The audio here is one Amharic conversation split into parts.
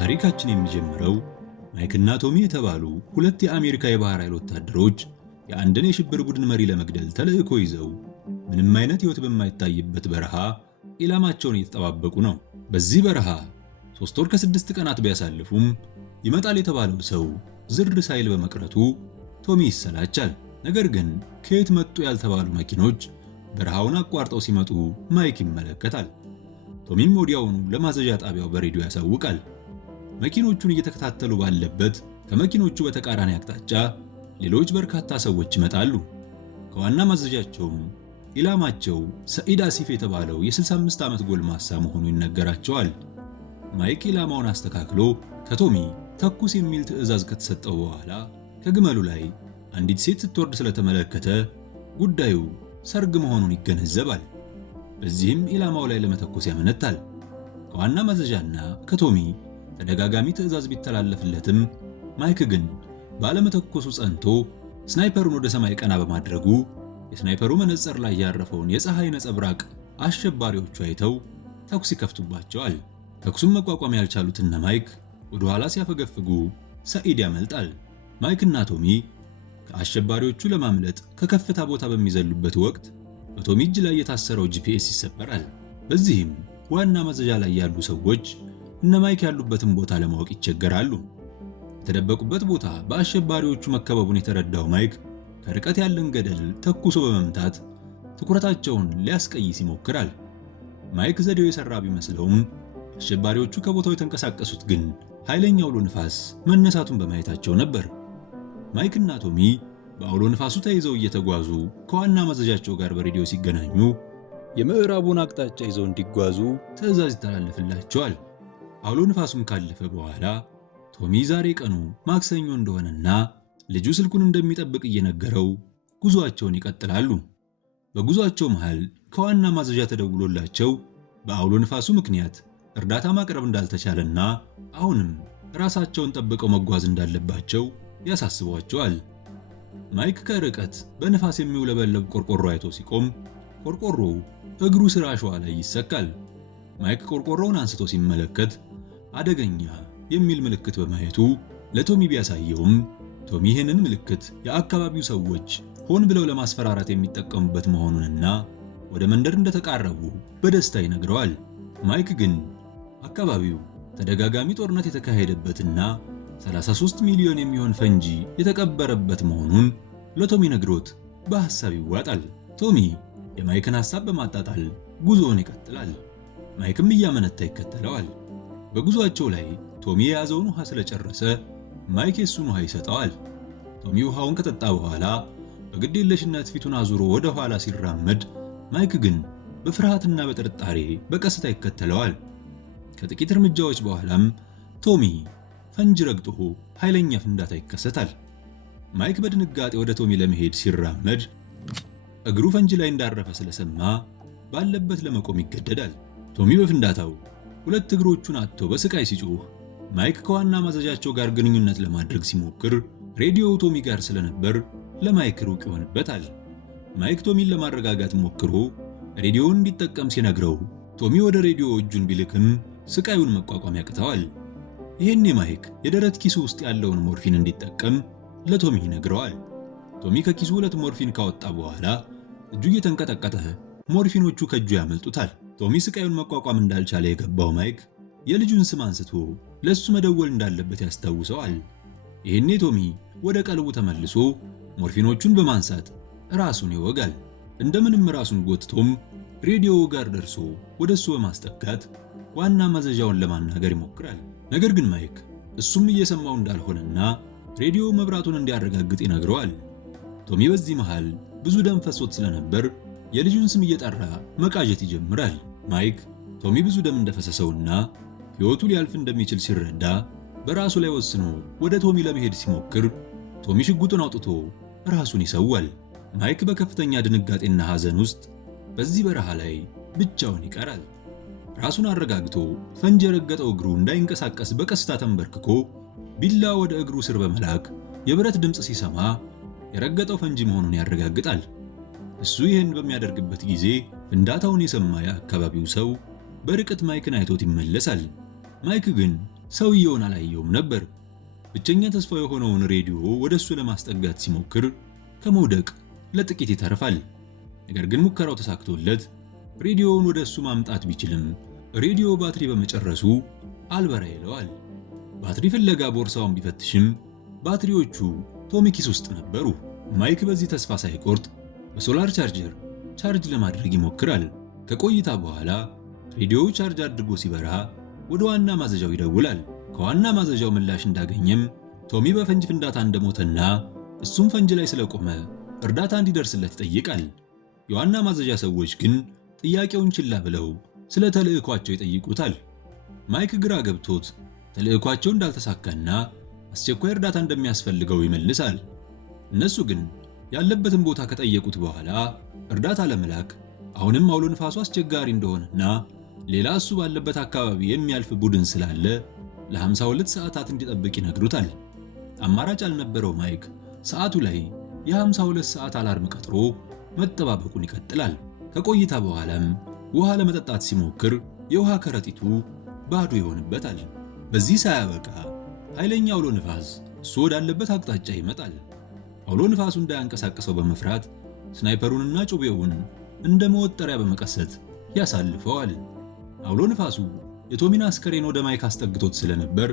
ታሪካችን የሚጀምረው ማይክና ቶሚ የተባሉ ሁለት የአሜሪካ የባህር ኃይል ወታደሮች የአንድን የሽብር ቡድን መሪ ለመግደል ተልዕኮ ይዘው ምንም አይነት ሕይወት በማይታይበት በረሃ ኢላማቸውን እየተጠባበቁ ነው። በዚህ በረሃ 3 ወር ከ6 ቀናት ቢያሳልፉም ይመጣል የተባለው ሰው ዝር ሳይል በመቅረቱ ቶሚ ይሰላቻል። ነገር ግን ከየት መጡ ያልተባሉ መኪኖች በረሃውን አቋርጠው ሲመጡ ማይክ ይመለከታል። ቶሚም ወዲያውኑ ለማዘዣ ጣቢያው በሬዲዮ ያሳውቃል። መኪኖቹን እየተከታተሉ ባለበት ከመኪኖቹ በተቃራኒ አቅጣጫ ሌሎች በርካታ ሰዎች ይመጣሉ። ከዋና ማዘዣቸውም ኢላማቸው ሰኢድ አሲፍ የተባለው የ65 ዓመት ጎልማሳ መሆኑ ይነገራቸዋል። ማይክ ኢላማውን አስተካክሎ ከቶሚ ተኩስ የሚል ትዕዛዝ ከተሰጠው በኋላ ከግመሉ ላይ አንዲት ሴት ስትወርድ ስለተመለከተ ጉዳዩ ሰርግ መሆኑን ይገነዘባል። በዚህም ኢላማው ላይ ለመተኮስ ያመነታል። ከዋና ማዘዣና ከቶሚ ተደጋጋሚ ትዕዛዝ ቢተላለፍለትም ማይክ ግን ባለመተኮሱ ጸንቶ ስናይፐሩን ወደ ሰማይ ቀና በማድረጉ የስናይፐሩ መነጽር ላይ ያረፈውን የፀሐይ ነጸብራቅ አሸባሪዎቹ አይተው ተኩስ ይከፍቱባቸዋል። ተኩሱን መቋቋም ያልቻሉትና ማይክ ወደ ኋላ ሲያፈገፍጉ ሰኢድ ያመልጣል። ማይክና ቶሚ ከአሸባሪዎቹ ለማምለጥ ከከፍታ ቦታ በሚዘሉበት ወቅት በቶሚ እጅ ላይ የታሰረው ጂፒኤስ ይሰበራል። በዚህም ዋና ማዘዣ ላይ ያሉ ሰዎች እነ ማይክ ያሉበትን ቦታ ለማወቅ ይቸገራሉ። የተደበቁበት ቦታ በአሸባሪዎቹ መከበቡን የተረዳው ማይክ ከርቀት ያለን ገደል ተኩሶ በመምታት ትኩረታቸውን ሊያስቀይስ ይሞክራል። ማይክ ዘዴው የሰራ ቢመስለውም አሸባሪዎቹ ከቦታው የተንቀሳቀሱት ግን ኃይለኛ አውሎ ንፋስ መነሳቱን በማየታቸው ነበር። ማይክና ቶሚ በአውሎ ንፋሱ ተይዘው እየተጓዙ ከዋና ማዘዣቸው ጋር በሬዲዮ ሲገናኙ የምዕራቡን አቅጣጫ ይዘው እንዲጓዙ ትዕዛዝ ይተላለፍላቸዋል። አውሎ ንፋሱም ካለፈ በኋላ ቶሚ ዛሬ ቀኑ ማክሰኞ እንደሆነና ልጁ ስልኩን እንደሚጠብቅ እየነገረው ጉዞአቸውን ይቀጥላሉ። በጉዞአቸው መሃል ከዋና ማዘዣ ተደውሎላቸው በአውሎ ንፋሱ ምክንያት እርዳታ ማቅረብ እንዳልተቻለና አሁንም ራሳቸውን ጠብቀው መጓዝ እንዳለባቸው ያሳስቧቸዋል። ማይክ ከርቀት በንፋስ የሚውለበለብ ቆርቆሮ አይቶ ሲቆም ቆርቆሮው እግሩ ስር አሸዋ ላይ ይሰካል። ማይክ ቆርቆሮውን አንስቶ ሲመለከት አደገኛ የሚል ምልክት በማየቱ ለቶሚ ቢያሳየውም ቶሚ ይህንን ምልክት የአካባቢው ሰዎች ሆን ብለው ለማስፈራራት የሚጠቀሙበት መሆኑንና ወደ መንደር እንደተቃረቡ በደስታ ይነግረዋል። ማይክ ግን አካባቢው ተደጋጋሚ ጦርነት የተካሄደበትና 33 ሚሊዮን የሚሆን ፈንጂ የተቀበረበት መሆኑን ለቶሚ ነግሮት በሐሳብ ይዋጣል። ቶሚ የማይክን ሐሳብ በማጣጣል ጉዞውን ይቀጥላል። ማይክም እያመነታ ይከተለዋል። በጉዞአቸው ላይ ቶሚ የያዘውን ውሃ ስለጨረሰ ማይክ የሱን ውሃ ይሰጠዋል። ቶሚ ውሃውን ከጠጣ በኋላ በግዴለሽነት ፊቱን አዙሮ ወደ ኋላ ሲራመድ ማይክ ግን በፍርሃትና በጥርጣሬ በቀስታ ይከተለዋል። ከጥቂት እርምጃዎች በኋላም ቶሚ ፈንጅ ረግጦ ኃይለኛ ፍንዳታ ይከሰታል። ማይክ በድንጋጤ ወደ ቶሚ ለመሄድ ሲራመድ እግሩ ፈንጅ ላይ እንዳረፈ ስለሰማ ባለበት ለመቆም ይገደዳል። ቶሚ በፍንዳታው ሁለት እግሮቹን አጥቶ በስቃይ ሲጮህ ማይክ ከዋና ማዘዣቸው ጋር ግንኙነት ለማድረግ ሲሞክር ሬዲዮው ቶሚ ጋር ስለነበር ለማይክ ሩቅ ይሆንበታል። ማይክ ቶሚን ለማረጋጋት ሞክሮ ሬዲዮውን እንዲጠቀም ሲነግረው ቶሚ ወደ ሬዲዮ እጁን ቢልክም ስቃዩን መቋቋም ያቅተዋል። ይህኔ ማይክ የደረት ኪሱ ውስጥ ያለውን ሞርፊን እንዲጠቀም ለቶሚ ይነግረዋል። ቶሚ ከኪሱ 2 ሞርፊን ካወጣ በኋላ እጁ እየተንቀጠቀጠ ሞርፊኖቹ ከእጁ ያመልጡታል። ቶሚ ስቃዩን መቋቋም እንዳልቻለ የገባው ማይክ የልጁን ስም አንስቶ ለሱ መደወል እንዳለበት ያስታውሰዋል። ይህኔ ቶሚ ወደ ቀልቡ ተመልሶ ሞርፊኖቹን በማንሳት ራሱን ይወጋል። እንደምንም ራሱን ጎትቶም ሬዲዮ ጋር ደርሶ ወደሱ በማስጠጋት ዋና ማዘዣውን ለማናገር ይሞክራል። ነገር ግን ማይክ እሱም እየሰማው እንዳልሆነና ሬዲዮ መብራቱን እንዲያረጋግጥ ይነግረዋል። ቶሚ በዚህ መሃል ብዙ ደም ፈሶት ስለነበር የልጁን ስም እየጠራ መቃዠት ይጀምራል። ማይክ ቶሚ ብዙ ደም እንደፈሰሰውና ሕይወቱ ሊያልፍ እንደሚችል ሲረዳ በራሱ ላይ ወስኖ ወደ ቶሚ ለመሄድ ሲሞክር ቶሚ ሽጉጡን አውጥቶ ራሱን ይሰዋል። ማይክ በከፍተኛ ድንጋጤና ሐዘን ውስጥ በዚህ በረሃ ላይ ብቻውን ይቀራል። ራሱን አረጋግቶ ፈንጅ የረገጠው እግሩ እንዳይንቀሳቀስ በቀስታ ተንበርክኮ ቢላ ወደ እግሩ ስር በመላክ የብረት ድምፅ ሲሰማ የረገጠው ፈንጂ መሆኑን ያረጋግጣል። እሱ ይህን በሚያደርግበት ጊዜ ፍንዳታውን የሰማ የአካባቢው ሰው በርቀት ማይክን አይቶት ይመለሳል። ማይክ ግን ሰውየውን አላየውም ነበር። ብቸኛ ተስፋ የሆነውን ሬዲዮ ወደሱ ለማስጠጋት ሲሞክር ከመውደቅ ለጥቂት ይተርፋል። ነገር ግን ሙከራው ተሳክቶለት ሬዲዮውን ወደሱ ማምጣት ቢችልም ሬዲዮ ባትሪ በመጨረሱ አልበራ ይለዋል። ባትሪ ፍለጋ ቦርሳውን ቢፈትሽም ባትሪዎቹ ቶሚ ኪስ ውስጥ ነበሩ። ማይክ በዚህ ተስፋ ሳይቆርጥ በሶላር ቻርጀር ቻርጅ ለማድረግ ይሞክራል። ከቆይታ በኋላ ሬዲዮው ቻርጅ አድርጎ ሲበራ ወደ ዋና ማዘዣው ይደውላል። ከዋና ማዘዣው ምላሽ እንዳገኘም ቶሚ በፈንጅ ፍንዳታ እንደሞተና እሱም ፈንጅ ላይ ስለቆመ እርዳታ እንዲደርስለት ይጠይቃል። የዋና ማዘዣ ሰዎች ግን ጥያቄውን ችላ ብለው ስለ ተልዕኳቸው ይጠይቁታል። ማይክ ግራ ገብቶት ተልዕኳቸው እንዳልተሳካና አስቸኳይ እርዳታ እንደሚያስፈልገው ይመልሳል። እነሱ ግን ያለበትን ቦታ ከጠየቁት በኋላ እርዳታ ለመላክ አሁንም አውሎ ንፋሱ አስቸጋሪ እንደሆነና ሌላ እሱ ባለበት አካባቢ የሚያልፍ ቡድን ስላለ ለ52 ሰዓታት እንዲጠብቅ ይነግሩታል። አማራጭ ያልነበረው ማይክ ሰዓቱ ላይ የ52 ሰዓት አላርም ቀጥሮ መጠባበቁን ይቀጥላል። ከቆይታ በኋላም ውሃ ለመጠጣት ሲሞክር የውሃ ከረጢቱ ባዶ ይሆንበታል። በዚህ ሳያበቃ ኃይለኛ አውሎ ንፋስ እሱ ወዳለበት አቅጣጫ ይመጣል። አውሎ ንፋሱ እንዳያንቀሳቅሰው በመፍራት ስናይፐሩንና ጩቤውን እንደ መወጠሪያ በመቀሰት ያሳልፈዋል። አውሎ ንፋሱ የቶሚን አስከሬን ወደ ማይክ አስጠግቶት ስለነበር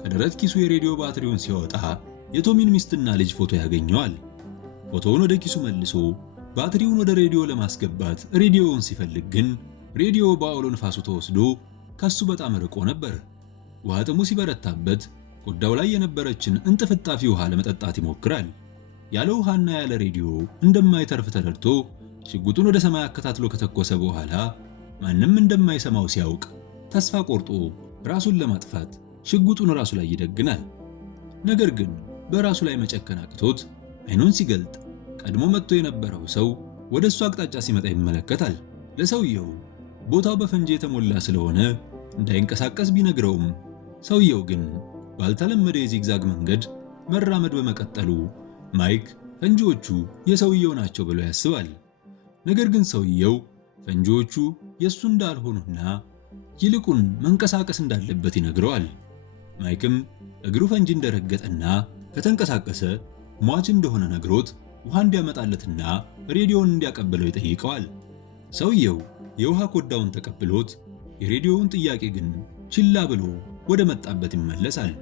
ከደረት ኪሱ የሬዲዮ ባትሪውን ሲያወጣ የቶሚን ሚስትና ልጅ ፎቶ ያገኘዋል። ፎቶውን ወደ ኪሱ መልሶ ባትሪውን ወደ ሬዲዮ ለማስገባት ሬዲዮውን ሲፈልግ ግን ሬዲዮ በአውሎ ንፋሱ ተወስዶ ከሱ በጣም ርቆ ነበር። ውሃ ጥሙ ሲበረታበት ቆዳው ላይ የነበረችን እንጥፍጣፊ ውሃ ለመጠጣት ይሞክራል። ያለ ውሃና ያለ ሬዲዮ እንደማይተርፍ ተረድቶ ሽጉጡን ወደ ሰማይ አከታትሎ ከተኮሰ በኋላ ማንም እንደማይሰማው ሲያውቅ ተስፋ ቆርጦ ራሱን ለማጥፋት ሽጉጡን ራሱ ላይ ይደግናል። ነገር ግን በራሱ ላይ መጨከን አቅቶት አይኑን ሲገልጥ ቀድሞ መጥቶ የነበረው ሰው ወደ እሱ አቅጣጫ ሲመጣ ይመለከታል። ለሰውየው ቦታው በፈንጂ የተሞላ ስለሆነ እንዳይንቀሳቀስ ቢነግረውም ሰውየው ግን ባልተለመደ የዚግዛግ መንገድ መራመድ በመቀጠሉ ማይክ ፈንጂዎቹ የሰውየው ናቸው ብሎ ያስባል። ነገር ግን ሰውየው ፈንጂዎቹ የሱ እንዳልሆኑና ይልቁን መንቀሳቀስ እንዳለበት ይነግረዋል። ማይክም እግሩ ፈንጂ እንደረገጠና ከተንቀሳቀሰ ሟች እንደሆነ ነግሮት ውሃ እንዲያመጣለትና ሬዲዮውን እንዲያቀብለው ይጠይቀዋል። ሰውየው የውሃ ኮዳውን ተቀብሎት የሬዲዮውን ጥያቄ ግን ችላ ብሎ ወደ መጣበት ይመለሳል።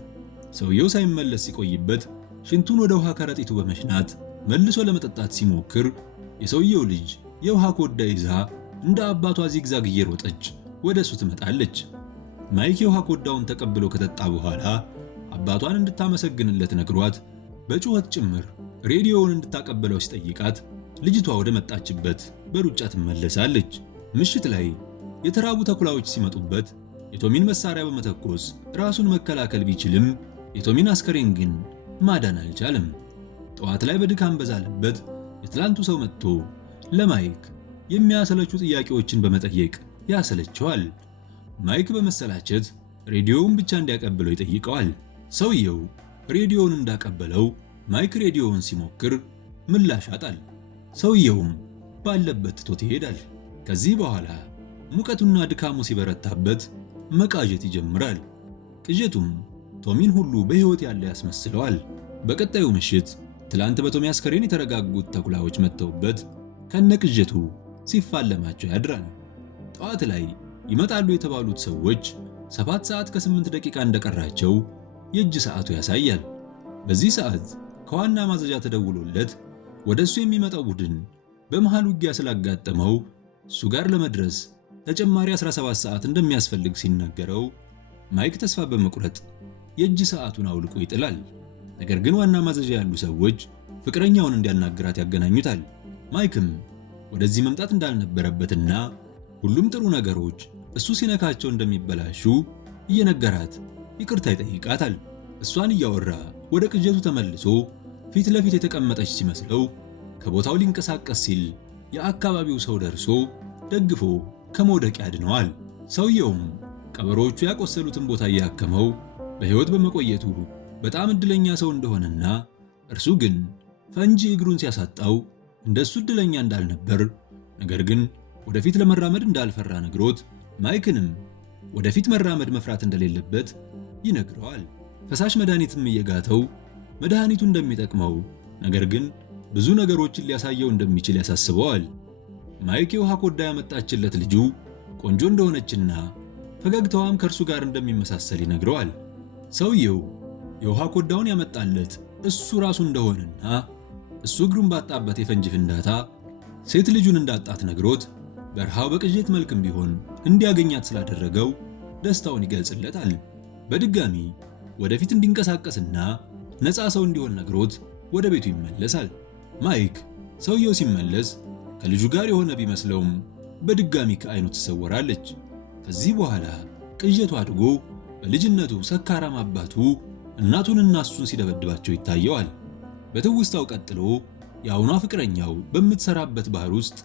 ሰውየው ሳይመለስ ሲቆይበት ሽንቱን ወደ ውሃ ከረጢቱ በመሽናት መልሶ ለመጠጣት ሲሞክር የሰውየው ልጅ የውሃ ኮዳ ይዛ እንደ አባቷ ዚግዛግ እየሮጠች ወደሱ ትመጣለች። ማይክ የውሃ ኮዳውን ተቀብሎ ከጠጣ በኋላ አባቷን እንድታመሰግንለት ነግሯት በጩኸት ጭምር ሬዲዮውን እንድታቀበለው ሲጠይቃት ልጅቷ ወደ መጣችበት በሩጫ ትመለሳለች። ምሽት ላይ የተራቡ ተኩላዎች ሲመጡበት የቶሚን መሳሪያ በመተኮስ ራሱን መከላከል ቢችልም የቶሚን አስከሬን ግን ማዳን አልቻለም። ጠዋት ላይ በድካም በዛለበት የትላንቱ ሰው መጥቶ ለማይክ የሚያሰለቹ ጥያቄዎችን በመጠየቅ ያሰለቸዋል። ማይክ በመሰላቸት ሬዲዮውን ብቻ እንዲያቀብለው ይጠይቀዋል። ሰውየው ሬዲዮውን እንዳቀበለው ማይክ ሬዲዮውን ሲሞክር ምላሽ ያጣል። ሰውየውም ባለበት ትቶት ይሄዳል። ከዚህ በኋላ ሙቀቱና ድካሙ ሲበረታበት መቃዠት ይጀምራል። ቅዠቱም ቶሚን ሁሉ በሕይወት ያለ ያስመስለዋል። በቀጣዩ ምሽት ትላንት በቶሚ አስከሬን የተረጋጉት ተኩላዎች መጥተውበት ከነቅዠቱ ሲፋለማቸው ያድራል። ጠዋት ላይ ይመጣሉ የተባሉት ሰዎች 7 ሰዓት ከ8 ደቂቃ እንደቀራቸው የእጅ ሰዓቱ ያሳያል። በዚህ ሰዓት ከዋና ማዘዣ ተደውሎለት ወደሱ የሚመጣው ቡድን በመሃል ውጊያ ስላጋጠመው እሱ ጋር ለመድረስ ተጨማሪ 17 ሰዓት እንደሚያስፈልግ ሲነገረው ማይክ ተስፋ በመቁረጥ የእጅ ሰዓቱን አውልቆ ይጥላል። ነገር ግን ዋና ማዘዣ ያሉ ሰዎች ፍቅረኛውን እንዲያናግራት ያገናኙታል። ማይክም ወደዚህ መምጣት እንዳልነበረበትና ሁሉም ጥሩ ነገሮች እሱ ሲነካቸው እንደሚበላሹ እየነገራት ይቅርታ ይጠይቃታል። እሷን እያወራ ወደ ቅዠቱ ተመልሶ ፊት ለፊት የተቀመጠች ሲመስለው ከቦታው ሊንቀሳቀስ ሲል የአካባቢው ሰው ደርሶ ደግፎ ከመውደቅ ያድነዋል። ሰውየውም ቀበሮቹ ያቆሰሉትን ቦታ እያከመው በሕይወት በመቆየቱ በጣም እድለኛ ሰው እንደሆነና እርሱ ግን ፈንጂ እግሩን ሲያሳጣው እንደሱ እድለኛ እንዳልነበር፣ ነገር ግን ወደፊት ለመራመድ እንዳልፈራ ነግሮት ማይክንም ወደፊት መራመድ መፍራት እንደሌለበት ይነግረዋል። ፈሳሽ መድኃኒትም እየጋተው መድኃኒቱ እንደሚጠቅመው ነገር ግን ብዙ ነገሮችን ሊያሳየው እንደሚችል ያሳስበዋል። ማይክ የውሃ ኮዳ ያመጣችለት ልጁ ቆንጆ እንደሆነችና ፈገግታዋም ከእርሱ ጋር እንደሚመሳሰል ይነግረዋል። ሰውየው የውሃ ኮዳውን ያመጣለት እሱ ራሱ እንደሆነና እሱ እግሩን ባጣበት የፈንጂ ፍንዳታ ሴት ልጁን እንዳጣት ነግሮት በረሃው በቅዠት መልክም ቢሆን እንዲያገኛት ስላደረገው ደስታውን ይገልጽለታል። በድጋሚ ወደፊት እንዲንቀሳቀስና ነፃ ሰው እንዲሆን ነግሮት ወደ ቤቱ ይመለሳል። ማይክ ሰውየው ሲመለስ ከልጁ ጋር የሆነ ቢመስለውም በድጋሚ ከዓይኑ ትሰወራለች። ከዚህ በኋላ ቅዠቱ አድጎ በልጅነቱ ሰካራም አባቱ እናቱንና እሱን ሲደበድባቸው ይታየዋል። በትውስታው ቀጥሎ የአሁኗ ፍቅረኛው በምትሰራበት ባህር ውስጥ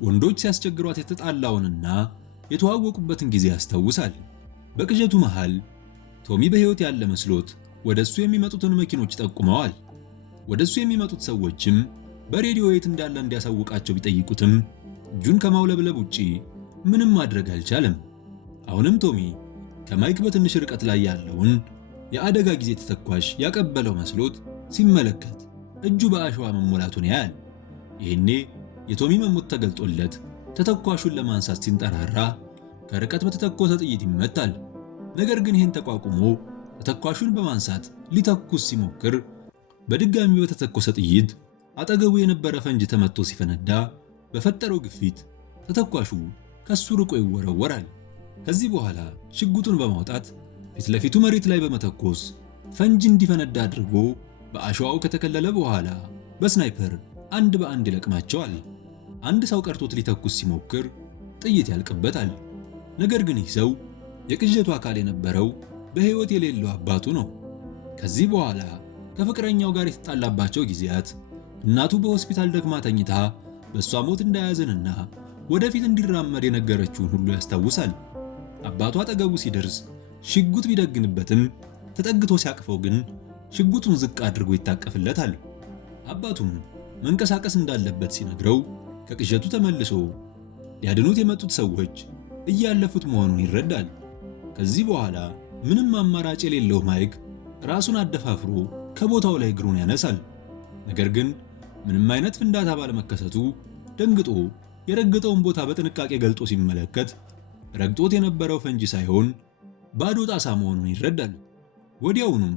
ወንዶች ሲያስቸግሯት የተጣላውንና የተዋወቁበትን ጊዜ ያስታውሳል። በቅዠቱ መሃል ቶሚ በሕይወት ያለ መስሎት ወደሱ የሚመጡትን መኪኖች ጠቁመዋል። ወደሱ የሚመጡት ሰዎችም በሬዲዮ የት እንዳለ እንዲያሳውቃቸው ቢጠይቁትም እጁን ከማውለብለብ ውጪ ምንም ማድረግ አልቻለም። አሁንም ቶሚ ከማይክ በትንሽ ርቀት ላይ ያለውን የአደጋ ጊዜ ተተኳሽ ያቀበለው መስሎት ሲመለከት እጁ በአሸዋ መሞላቱን ያያል። ይህኔ የቶሚ መሞት ተገልጦለት ተተኳሹን ለማንሳት ሲንጠራራ ከርቀት በተተኮሰ ጥይት ይመታል። ነገር ግን ይህን ተቋቁሞ ተተኳሹን በማንሳት ሊተኩስ ሲሞክር በድጋሚ በተተኮሰ ጥይት አጠገቡ የነበረ ፈንጅ ተመቶ ሲፈነዳ በፈጠረው ግፊት ተተኳሹ ከሱ ርቆ ይወረወራል። ከዚህ በኋላ ሽጉጡን በማውጣት ፊት ለፊቱ መሬት ላይ በመተኮስ ፈንጅ እንዲፈነዳ አድርጎ በአሸዋው ከተከለለ በኋላ በስናይፐር አንድ በአንድ ይለቅማቸዋል። አንድ ሰው ቀርቶት ሊተኩስ ሲሞክር ጥይት ያልቅበታል። ነገር ግን ይህ ሰው የቅዠቱ አካል የነበረው በሕይወት የሌለው አባቱ ነው። ከዚህ በኋላ ከፍቅረኛው ጋር የተጣላባቸው ጊዜያት እናቱ በሆስፒታል ደግማ ተኝታ በእሷ ሞት እንዳያዘንና ወደፊት እንዲራመድ የነገረችውን ሁሉ ያስታውሳል። አባቱ አጠገቡ ሲደርስ ሽጉጥ ቢደግንበትም ተጠግቶ ሲያቅፈው ግን ሽጉጡን ዝቅ አድርጎ ይታቀፍለታል። አባቱም መንቀሳቀስ እንዳለበት ሲነግረው ከቅዠቱ ተመልሶ ሊያድኑት የመጡት ሰዎች እያለፉት መሆኑን ይረዳል። ከዚህ በኋላ ምንም አማራጭ የሌለው ማይክ ራሱን አደፋፍሮ ከቦታው ላይ እግሩን ያነሳል። ነገር ግን ምንም አይነት ፍንዳታ ባለመከሰቱ ደንግጦ የረገጠውን ቦታ በጥንቃቄ ገልጦ ሲመለከት ረግጦት የነበረው ፈንጂ ሳይሆን ባዶ ጣሳ መሆኑን ይረዳል። ወዲያውኑም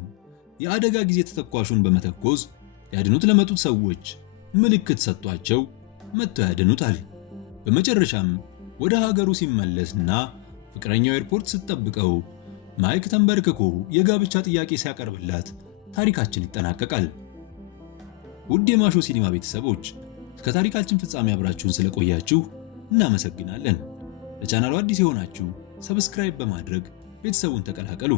የአደጋ ጊዜ ተተኳሹን በመተኮስ ያድኑት ለመጡት ሰዎች ምልክት ሰጥቷቸው መጥተው ያድኑታል። በመጨረሻም ወደ ሀገሩ ሲመለስና ፍቅረኛው ኤርፖርት ስትጠብቀው ማይክ ተንበርክኮ የጋብቻ ጥያቄ ሲያቀርብላት ታሪካችን ይጠናቀቃል። ውድ የማሾ ሲኒማ ቤተሰቦች እስከ ታሪካችን ፍጻሜ አብራችሁን ስለቆያችሁ እናመሰግናለን። ለቻናሉ አዲስ የሆናችሁ ሰብስክራይብ በማድረግ ቤተሰቡን ተቀላቀሉ።